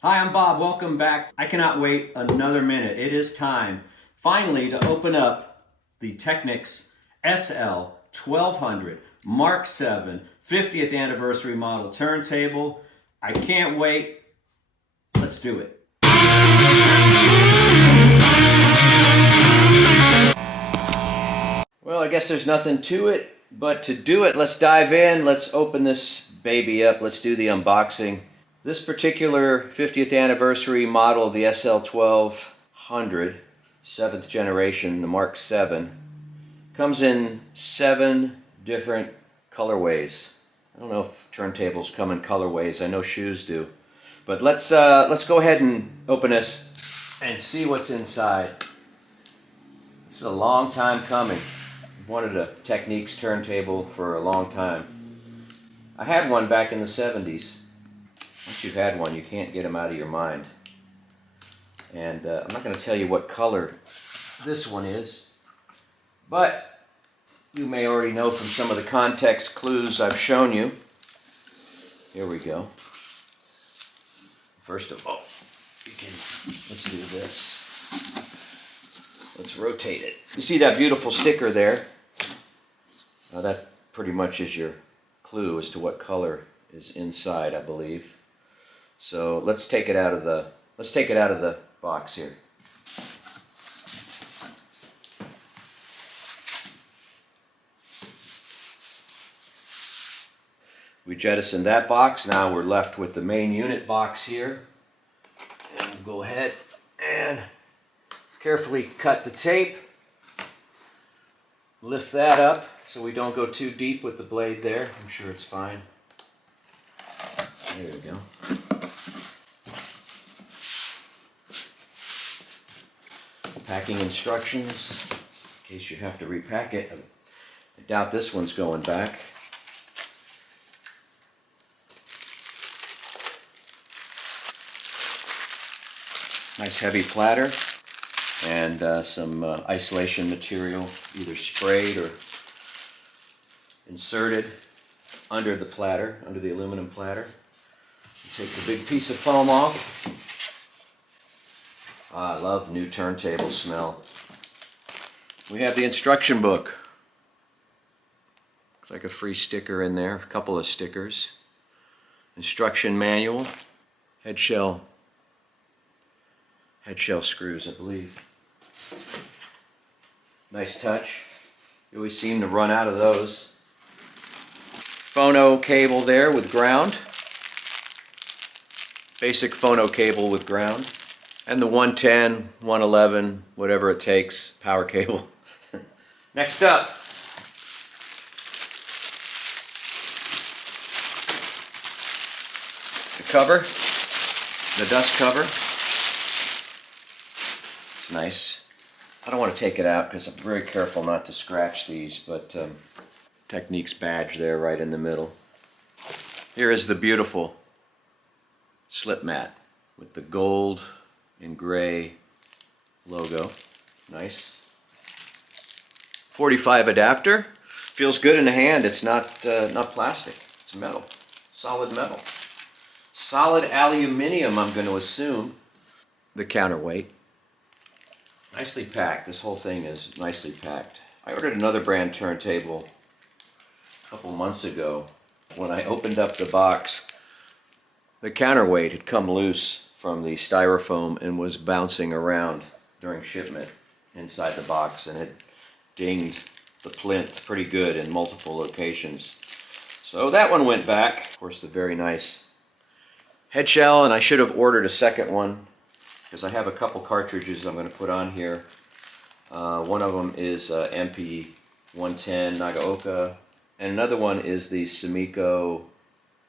Hi, I'm Bob. Welcome back. I cannot wait another minute. It is time, finally, to open up the Technics SL1200 Mark VII 50th anniversary model turntable. I can't wait. Let's do it. Well, I guess there's nothing to it, but to do it, let's dive in. Let's open this baby up. Let's do the unboxing. This particular 50th anniversary model of the SL1200, 7th generation, the Mark VII, comes in 7 different colorways. I don't know if turntables come in colorways. I know shoes do. But let's go ahead and open this and see what's inside. This is a long time coming. I've wanted a Technics turntable for a long time. I had one back in the 70s. Once you've had one, you can't get them out of your mind. And I'm not going to tell you what color this one is, but you may already know from some of the context clues I've shown you. Here we go. First of all, let's do this. Let's rotate it. You see that beautiful sticker there? That pretty much is your clue as to what color is inside, I believe. So let's take it out of the box here. We jettisoned that box. Now we're left with the main unit box here. And we'll go ahead and carefully cut the tape. Lift that up so we don't go too deep with the blade there. I'm sure it's fine. There we go. Packing instructions, in case you have to repack it. I doubt this one's going back. Nice heavy platter and some isolation material, either sprayed or inserted under the platter, under the aluminum platter. Take the big piece of foam off. I love new turntable smell. We have the instruction book. Looks like a free sticker in there, a couple of stickers. Instruction manual, head shell screws, I believe. Nice touch. You always seem to run out of those. Phono cable there with ground. Basic phono cable with ground. And the 110, 111, whatever it takes, power cable. Next up, the cover, the dust cover. It's nice. I don't want to take it out because I'm very careful not to scratch these, but Technics badge there right in the middle. Here is the beautiful slip mat with the gold and gray logo. Nice. 45 adapter. Feels good in the hand. It's not plastic. It's metal. Solid metal. Solid aluminium, I'm going to assume. The counterweight. Nicely packed. This whole thing is nicely packed. I ordered another brand turntable a couple months ago. When I opened up the box, the counterweight had come loose from the styrofoam and was bouncing around during shipment inside the box, and it dinged the plinth pretty good in multiple locations. So that one went back. Of course, the very nice head shell, and I should have ordered a second one because I have a couple cartridges I'm going to put on here. One of them is MP110 Nagaoaka, and another one is the Sumiko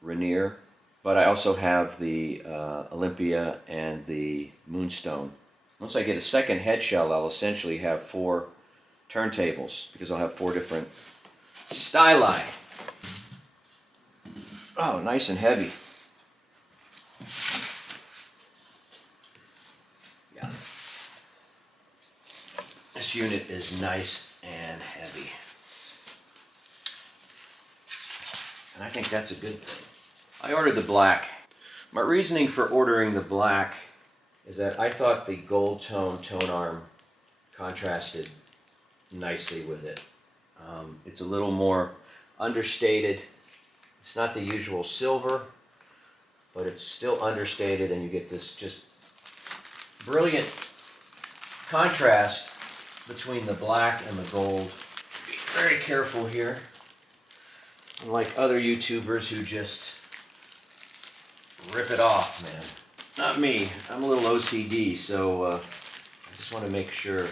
Rainier. But I also have the Olympia and the Moonstone. Once I get a second head shell, I'll essentially have 4 turntables because I'll have 4 different styli. Oh, nice and heavy. Yeah. This unit is nice and heavy. And I think that's a good thing. I ordered the black My reasoning for ordering the black is that I thought the gold tone arm contrasted nicely with it. It's a little more understated. It's not the usual silver, but it's still understated, and you get this just brilliant contrast between the black and the gold. Be very careful here. Unlike other YouTubers who just rip it off, man. Not me. I'm a little OCD, so I just want to make sure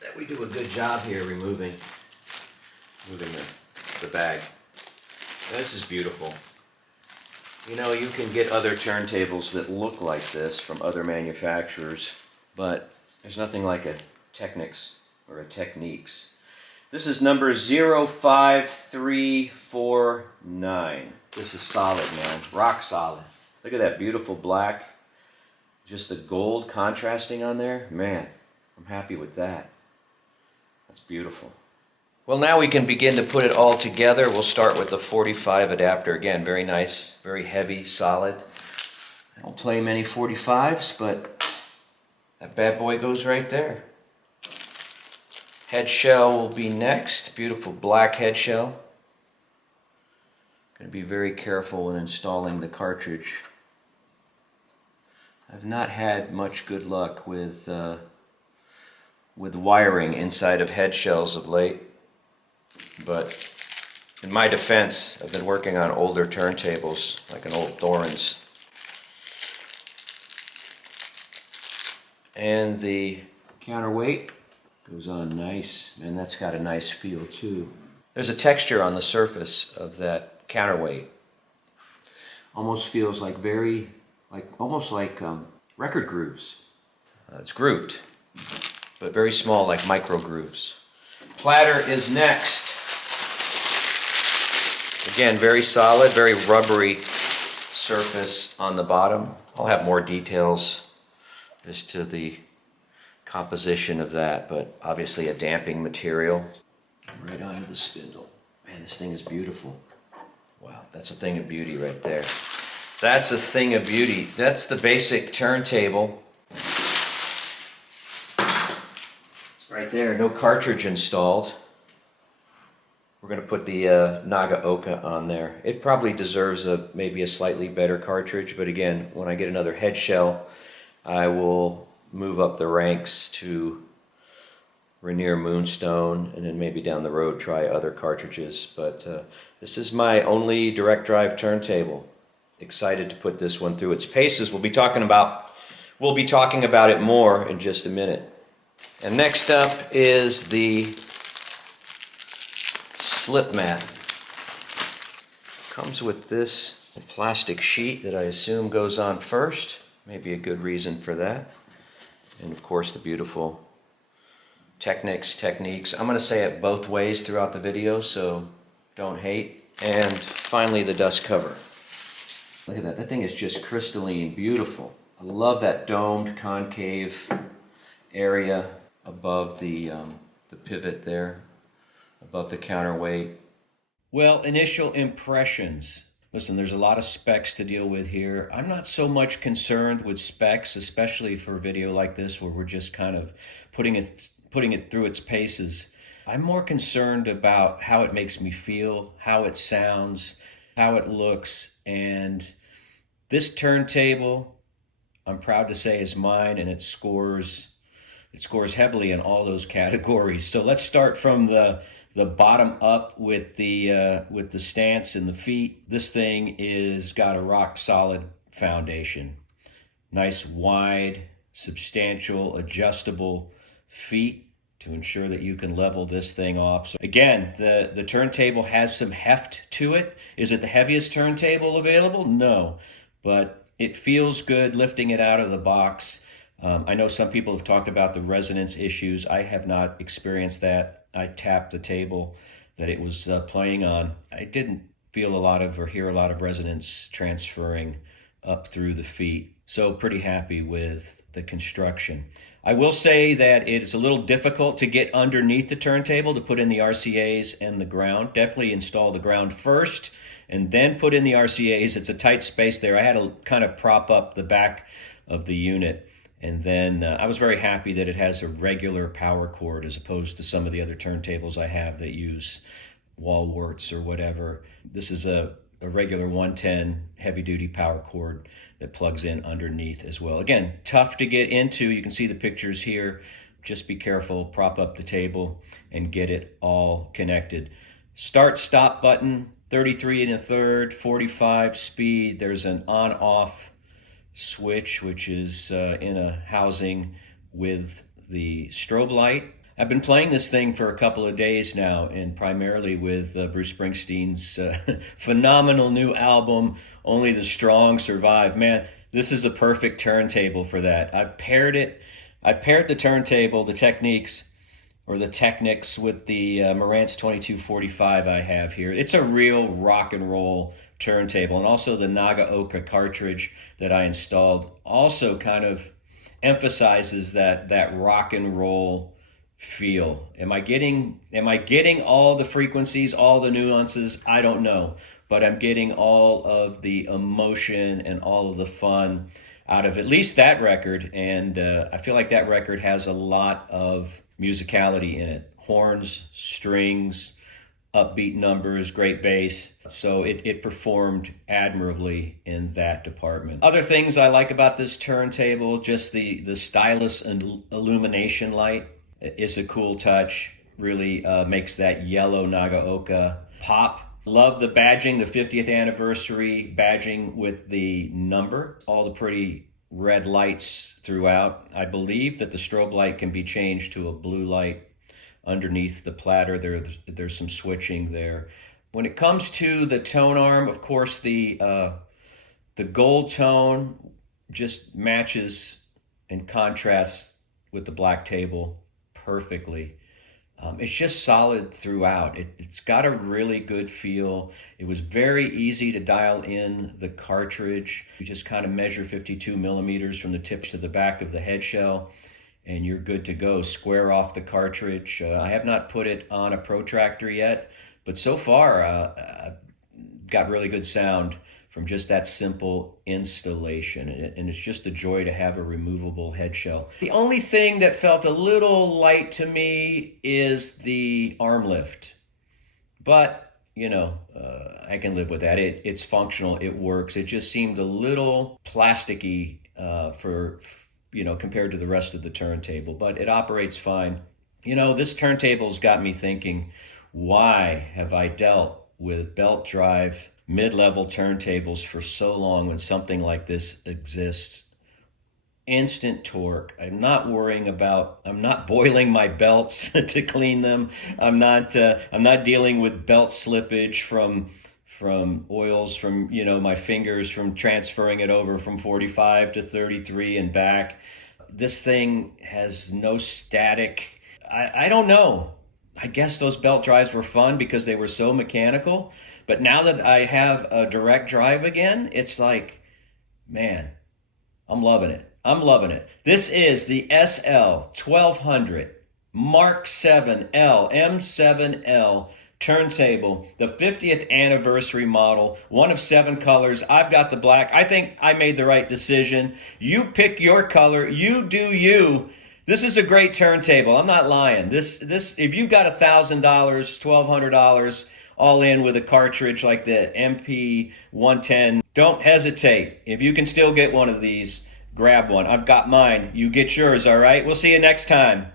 that we do a good job here moving the bag. This is beautiful. You know, you can get other turntables that look like this from other manufacturers, but there's nothing like a Technics or a Technics. This is number 05349. This is solid, man. Rock solid. Look at that beautiful black. Just the gold contrasting on there. Man, I'm happy with that. That's beautiful. Well, now we can begin to put it all together. We'll start with the 45 adapter. Again, very nice, very heavy, solid. I don't play many 45s, but that bad boy goes right there. Head shell will be next. Beautiful black head shell. Going to be very careful when installing the cartridge. I've not had much good luck with wiring inside of head shells of late, but in my defense, I've been working on older turntables, like an old Thorens. And the counterweight goes on nice, and that's got a nice feel too. There's a texture on the surface of that counterweight. Almost feels like almost like record grooves. It's grooved, but very small, like micro grooves. Platter is next. Again, very solid, very rubbery surface on the bottom. I'll have more details as to the composition of that, but obviously a damping material. Right onto the spindle. Man, this thing is beautiful. Wow, that's a thing of beauty right there. That's a thing of beauty. That's the basic turntable. Right there, no cartridge installed. We're going to put the Nagaoaka on there. It probably deserves maybe a slightly better cartridge, but again, when I get another head shell, I will move up the ranks to Rainier Moonstone, and then maybe down the road try other cartridges. But this is my only direct drive turntable. Excited to put this one through its paces. We'll be talking about it more in just a minute. And next up is the slip mat. Comes with this plastic sheet that I assume goes on first. Maybe a good reason for that. And of course the beautiful Technics. I'm going to say it both ways throughout the video, so don't hate. And finally the dust cover. Look at that. That thing is just crystalline beautiful. I love that domed concave area above the pivot there, above the counterweight. Well, initial impressions. Listen, there's a lot of specs to deal with here. I'm not so much concerned with specs, especially for a video like this where we're just kind of putting it through its paces. I'm more concerned about how it makes me feel, how it sounds, how it looks, and this turntable, I'm proud to say, is mine, and it scores heavily in all those categories. So let's start from the bottom up with the stance and the feet. This thing is got a rock solid foundation. Nice, wide, substantial, adjustable feet to ensure that you can level this thing off. So again, the turntable has some heft to it. Is it the heaviest turntable available? No, but it feels good lifting it out of the box. I know some people have talked about the resonance issues. I have not experienced that. I tapped the table that it was playing on. I didn't feel a lot of or hear a lot of resonance transferring up through the feet. So pretty happy with the construction. I will say that it's a little difficult to get underneath the turntable to put in the RCAs and the ground. Definitely install the ground first and then put in the RCAs. It's a tight space there. I had to kind of prop up the back of the unit. And then I was very happy that it has a regular power cord as opposed to some of the other turntables I have that use wall warts or whatever. This is a regular 110 heavy duty power cord that plugs in underneath as well. Again, tough to get into. You can see the pictures here. Just be careful, prop up the table and get it all connected. Start stop button, 33 1/3, 45 speed. There's an on off switch, which is in a housing with the strobe light. I've been playing this thing for a couple of days now, and primarily with Bruce Springsteen's phenomenal new album, Only the Strong Survive. Man, this is a perfect turntable for that. I've paired the turntable, the Technics, or the Technics, with the Marantz 2245 I have here. It's a real rock and roll turntable, and also the Nagaoaka cartridge that I installed also kind of emphasizes that rock and roll feel. Am I getting all the frequencies, all the nuances? I don't know, but I'm getting all of the emotion and all of the fun out of at least that record, and I feel like that record has a lot of musicality in it. Horns, strings, upbeat numbers, great bass. So it performed admirably in that department. Other things I like about this turntable, just the stylus and illumination light is a cool touch. Really makes that yellow Nagaoaka pop. Love the badging, the 50th anniversary badging with the number. All the pretty red lights throughout. I believe that the strobe light can be changed to a blue light underneath the platter. There's some switching there. When it comes to the tone arm, of course, the gold tone just matches and contrasts with the black table perfectly. It's just solid throughout. It's got a really good feel. It was very easy to dial in the cartridge. You just kind of measure 52 millimeters from the tips to the back of the head shell, and you're good to go. Square off the cartridge. I have not put it on a protractor yet, but so far I've got really good sound from just that simple installation, and it's just a joy to have a removable head shell. The only thing that felt a little light to me is the arm lift, but you know, I can live with that. It's functional, it works. It just seemed a little plasticky for, you know, compared to the rest of the turntable, but it operates fine. You know, this turntable's got me thinking, why have I dealt with belt drive mid-level turntables for so long when something like this exists? Instant torque. I'm not boiling my belts to clean them. I'm not dealing with belt slippage from oils from, you know, my fingers from transferring it over from 45 to 33 and back. This thing has no static. I don't know. I guess those belt drives were fun because they were so mechanical. But now that I have a direct drive again, it's like, man, I'm loving it. I'm loving it. This is the SL1200 Mark 7L M7L turntable, the 50th anniversary model, one of 7 colors. I've got the black. I think I made the right decision. You pick your color. You do you. This is a great turntable. I'm not lying. This if you've got $1,000, $1,200 all in with a cartridge like the MP110, don't hesitate. If you can still get one of these, grab one. I've got mine. You get yours, all right? We'll see you next time.